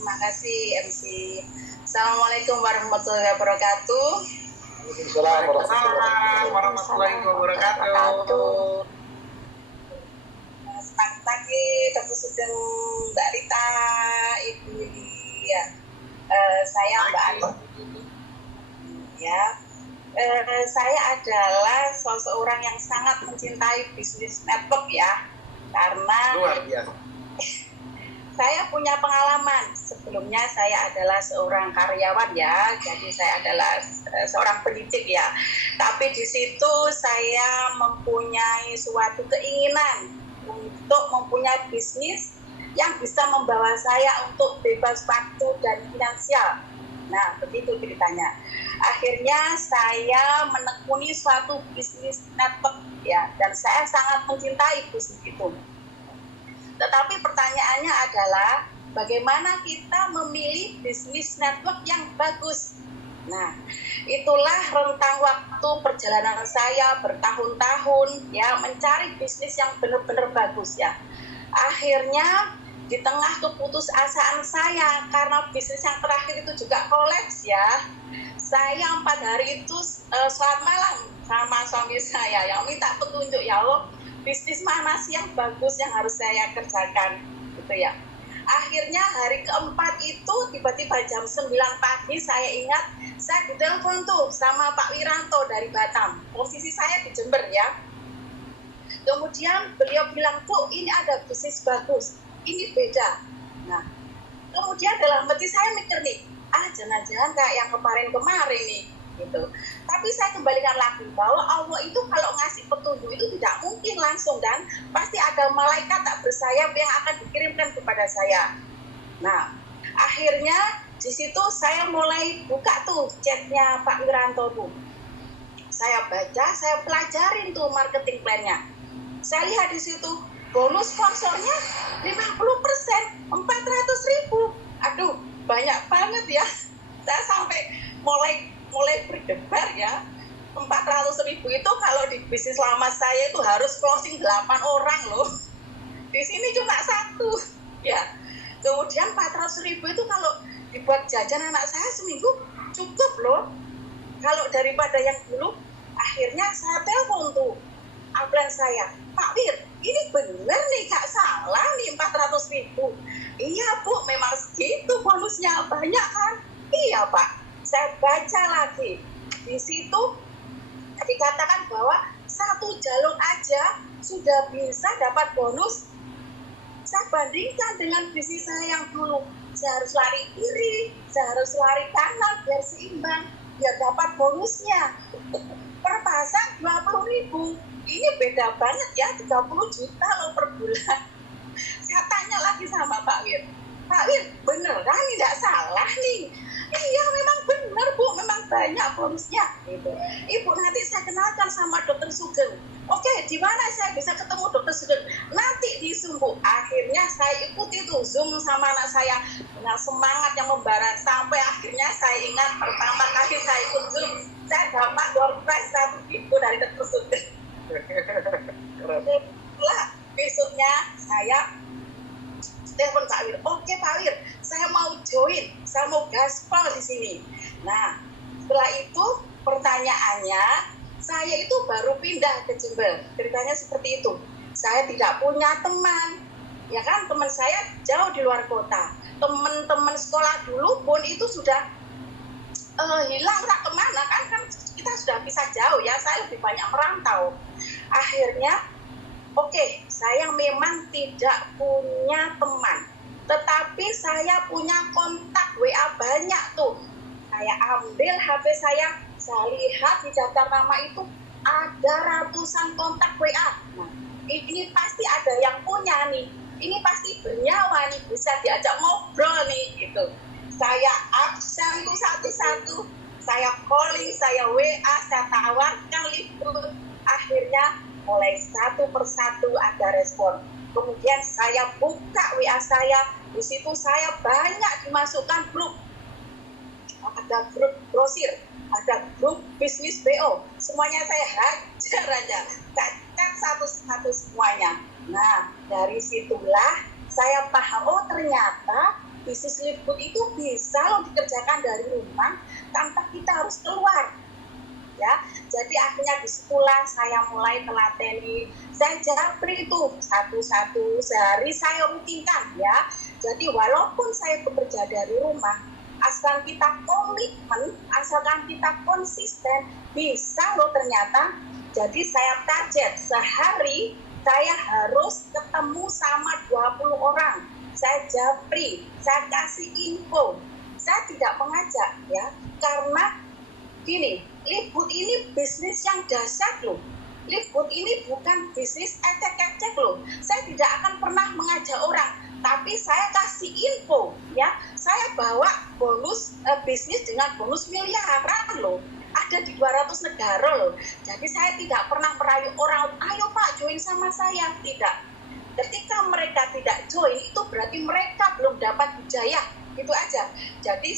Terima kasih MC. Assalamualaikum warahmatullahi wabarakatuh. Waalaikumsalam warahmatullahi wabarakatuh. Selamat pagi, Dr. Sugeng, Mbak Rita, Ibu Lia. Saya Mbak Ani. Ya, saya adalah seseorang yang sangat mencintai bisnis network ya, karena Luar biasa. saya punya pengalaman. Sebelumnya saya adalah seorang karyawan ya, jadi saya adalah seorang pendidik ya. Tapi di situ saya mempunyai suatu keinginan untuk mempunyai bisnis yang bisa membawa saya untuk bebas waktu dan finansial. Nah, begitu ceritanya. Akhirnya saya menekuni suatu bisnis network ya, dan saya sangat mencintai bisnis itu. Tetapi pertanyaannya adalah bagaimana kita memilih bisnis network yang bagus. Nah, itulah rentang waktu perjalanan saya bertahun-tahun ya mencari bisnis yang benar-benar bagus ya. Akhirnya di tengah keputusasaan saya karena bisnis yang terakhir itu juga kolaps ya. Saya 4 hari itu sholat malam sama suami saya yang minta petunjuk, ya Allah, bisnis mana sih yang bagus yang harus saya kerjakan gitu ya. Akhirnya hari keempat itu tiba-tiba jam 9 pagi saya ingat saya ditelepon tuh sama Pak Wiranto dari Batam. Posisi saya di Jember ya. Kemudian beliau bilang, "Bu, ini ada bisnis bagus, ini beda." Nah, kemudian dalam hati saya mikir nih, jangan-jangan kayak yang kemarin-kemarin nih gitu. Tapi saya kembalikan lagi bahwa Allah itu kalau ngasih petunjuk itu tidak mungkin langsung, dan pasti ada malaikat tak bersayap yang akan dikirimkan kepada saya. Nah, akhirnya di situ saya mulai buka tuh chatnya Pak Wiranto tuh. Saya baca, saya pelajarin tuh marketing plan-nya. Saya lihat di situ bonus sponsornya 50%, 400.000. Aduh, banyak banget ya. Saya sampai mulai berdebar ya. 400.000 itu kalau di bisnis lama saya itu harus closing 8 orang loh. Di sini cuma 1 ya. Kemudian 400.000 itu kalau dibuat jajan anak saya seminggu cukup loh. Kalau daripada yang dulu, akhirnya saya telepon tuh upline saya, "Pak Wir, ini bener nih, gak salah nih 400.000. "Iya Bu, memang segitu bonusnya, banyak kan?" "Iya Pak." Saya baca lagi, di situ dikatakan bahwa 1 jalur aja sudah bisa dapat bonus. Saya bandingkan dengan bisnis saya yang dulu, saya harus lari kiri, saya harus lari kanan biar seimbang, biar dapat bonusnya. Per pasang 20.000, ini beda banget ya, 30 juta loh per bulan. Saya tanya lagi sama Pak Wir, "Pak Wir, beneran tidak salah nih?" "Iya, memang benar Bu, memang banyak bonusnya." Gitu. "Ibu, nanti saya kenalkan sama Dokter Sugeng." "Oke, di mana saya bisa ketemu Dokter Sugeng?" "Nanti di Zoom Bu." Akhirnya saya ikuti tuh Zoom sama anak saya dengan semangat yang membara, sampai akhirnya saya ingat pertama kali saya ikut Zoom, saya dapat door prize 1.000 dari Dokter Sugeng. Setelah besoknya saya telepon Pak Wir, "Oke Pak Wir, saya mau join, saya mau gaspol di sini." Nah, setelah itu pertanyaannya, saya itu baru pindah ke Jember. Ceritanya seperti itu. Saya tidak punya teman, ya kan, teman saya jauh di luar kota. Teman-teman sekolah dulu pun itu sudah hilang tak kemana kan kita sudah bisa jauh ya, saya lebih banyak merantau. Akhirnya oke, saya memang tidak punya teman, tetapi saya punya kontak WA banyak tuh. Saya ambil HP saya lihat di daftar nama itu ada ratusan kontak WA. Nah, ini pasti ada yang punya nih, ini pasti bernyawa nih, bisa diajak ngobrol nih gitu. Saya absen tuh satu-satu, saya calling, saya WA, saya tawarkan libur. Akhirnya mulai satu persatu ada respon. Kemudian saya buka WA saya, di situ saya banyak dimasukkan grup. Ada grup grosir, ada grup bisnis BO. Semuanya saya hajar aja, cek satu-satu semuanya. Nah, dari situlah saya paham, oh ternyata bisnis Liftwood itu bisa loh dikerjakan dari rumah tanpa kita harus keluar. Ya, jadi akhirnya disitulah saya mulai telateni, saya japri itu satu-satu sehari saya rutinkan ya. Jadi walaupun saya bekerja dari rumah, asalkan kita komitmen, asalkan kita konsisten, bisa loh ternyata. Jadi saya target sehari saya harus ketemu sama 20 orang. Saya japri, saya kasih info. Saya tidak mengajak ya, karena gini, Liftwood ini bisnis yang dahsyat loh. Liftwood ini bukan bisnis ecek-ecek loh. Saya tidak akan pernah mengajak orang, tapi saya kasih info ya. Saya bawa bonus bisnis dengan bonus miliaran loh. Ada di 200 negara loh. Jadi saya tidak pernah merayu orang, ayo Pak join sama saya. Tidak. Ketika mereka tidak join, itu berarti mereka belum dapat hidayah. Itu aja. Jadi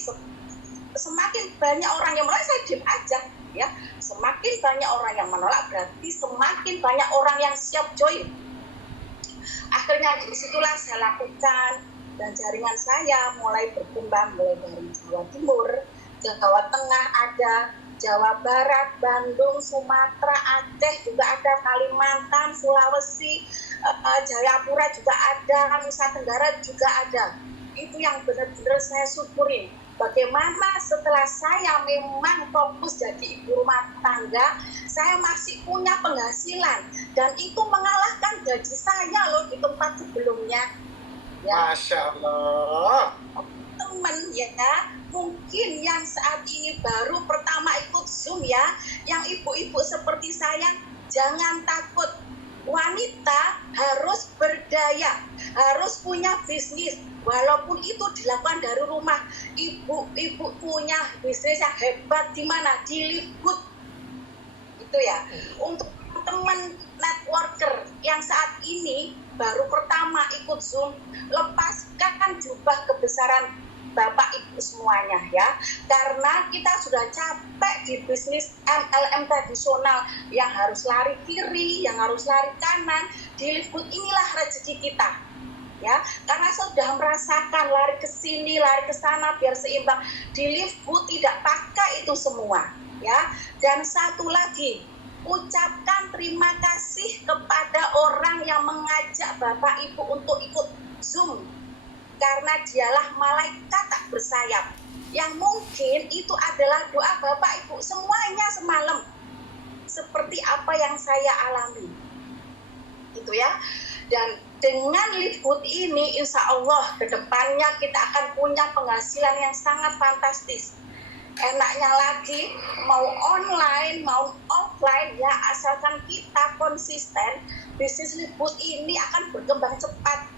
semakin banyak orang yang menolak, saya diam aja ya. Semakin banyak orang yang menolak berarti semakin banyak orang yang siap join. Akhirnya disitulah saya lakukan, dan jaringan saya mulai berkembang, mulai dari Jawa Timur, Jawa Tengah ada, Jawa Barat, Bandung, Sumatera, Aceh juga ada, Kalimantan, Sulawesi, Jayapura juga ada, Nusa Tenggara juga ada. Itu yang benar-benar saya syukurin. Bagaimana setelah saya memang fokus jadi ibu rumah tangga, saya masih punya penghasilan, dan itu mengalahkan gaji saya loh di tempat sebelumnya. Ya. Masya Allah. Temen ya, mungkin yang saat ini baru pertama ikut Zoom ya, yang ibu-ibu seperti saya, jangan takut. Wanita harus berdaya, harus punya bisnis, walaupun itu dilakukan dari rumah. Ibu-ibu punya bisnis yang hebat di mana? Di Liftwood. Itu ya. Untuk teman networker yang saat ini baru pertama ikut Zoom, lepaskan jubah kebesaran Bapak Ibu semuanya ya, karena kita sudah capek di bisnis MLM tradisional yang harus lari kiri, yang harus lari kanan. Di Liftwood inilah rezeki kita ya, karena sudah merasakan lari ke sini, lari ke sana biar seimbang. Di Liftwood tidak pakai itu semua ya. Dan satu lagi, ucapkan terima kasih kepada orang yang mengajak Bapak Ibu untuk ikut Zoom, karena dialah malaikat tak bersayap yang mungkin itu adalah doa Bapak Ibu semuanya semalam, seperti apa yang saya alami itu ya. Dan dengan Liftwood ini insya Allah kedepannya kita akan punya penghasilan yang sangat fantastis. Enaknya lagi, mau online mau offline ya, asalkan kita konsisten, bisnis Liftwood ini akan berkembang cepat.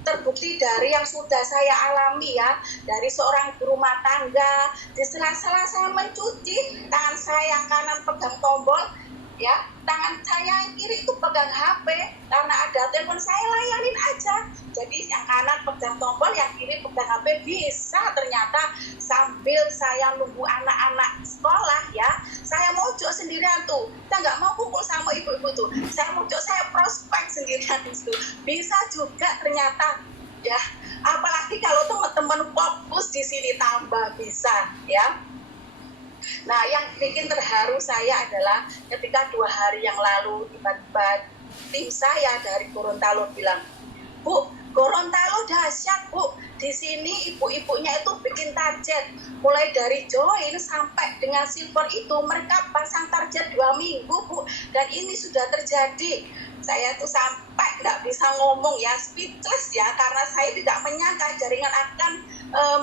Terbukti dari yang sudah saya alami ya, dari seorang ibu rumah tangga, di sela-sela saya mencuci, tangan saya yang kanan pegang tombol ya, tangan saya yang kiri itu pegang HP, karena ada telepon saya layanin aja. Jadi yang kanan pegang tombol, yang kiri pegang HP, bisa ternyata sambil saya nunggu anak-anak sekolah ya, saya mojok sendirian tuh. Saya nggak mau kumpul sama ibu-ibu tuh, saya mojok, saya prospek sendirian itu. Bisa juga ternyata ya, apalagi kalau teman-teman fokus di sini tambah bisa ya. Nah, yang bikin terharu saya adalah ketika 2 hari yang lalu tiba-tiba tim saya dari Gorontalo bilang, Bu, Gorontalo dahsyat Bu, di sini ibu-ibunya itu bikin target, mulai dari join sampai dengan silver itu mereka pasang target 2 minggu Bu, dan ini sudah terjadi. Saya tuh sampai nggak bisa ngomong ya, speechless ya, karena saya tidak menyangka jaringan akan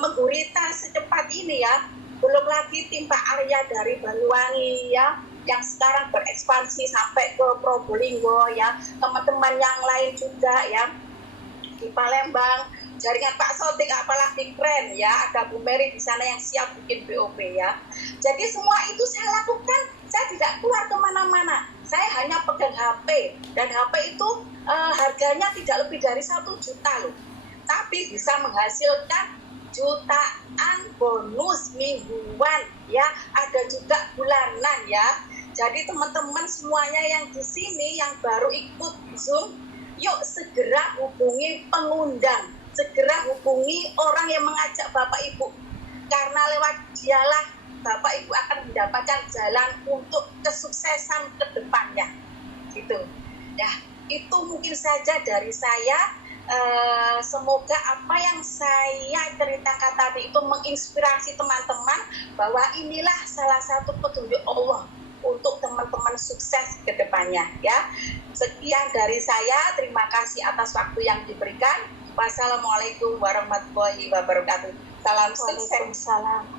menggurita secepat ini ya. Belum lagi tim Pak Arya dari Banyuwangi ya, yang sekarang berekspansi sampai ke Probolinggo ya, teman-teman yang lain juga ya di Palembang, jaringan Pak Sotik apalagi keren ya, ada Bu Mary di sana yang siap bikin BOP ya. Jadi semua itu saya lakukan, saya tidak keluar kemana-mana, saya hanya pegang HP, dan HP itu harganya tidak lebih dari 1 juta loh, tapi bisa menghasilkan jutaan bonus mingguan ya, ada juga bulanan ya. Jadi teman-teman semuanya yang di sini yang baru ikut Zoom, yuk segera hubungi pengundang. segera hubungi orang yang mengajak Bapak Ibu, karena lewat dialah Bapak Ibu akan mendapatkan jalan untuk kesuksesan ke depannya gitu ya. Itu mungkin saja dari saya. Semoga apa yang saya ceritakan tadi itu menginspirasi teman-teman bahwa inilah salah satu petunjuk Allah untuk teman-teman sukses ke depannya ya. Sekian dari saya, terima kasih atas waktu yang diberikan. Wassalamualaikum warahmatullahi wabarakatuh. Salam sukses. Waalaikumsalam.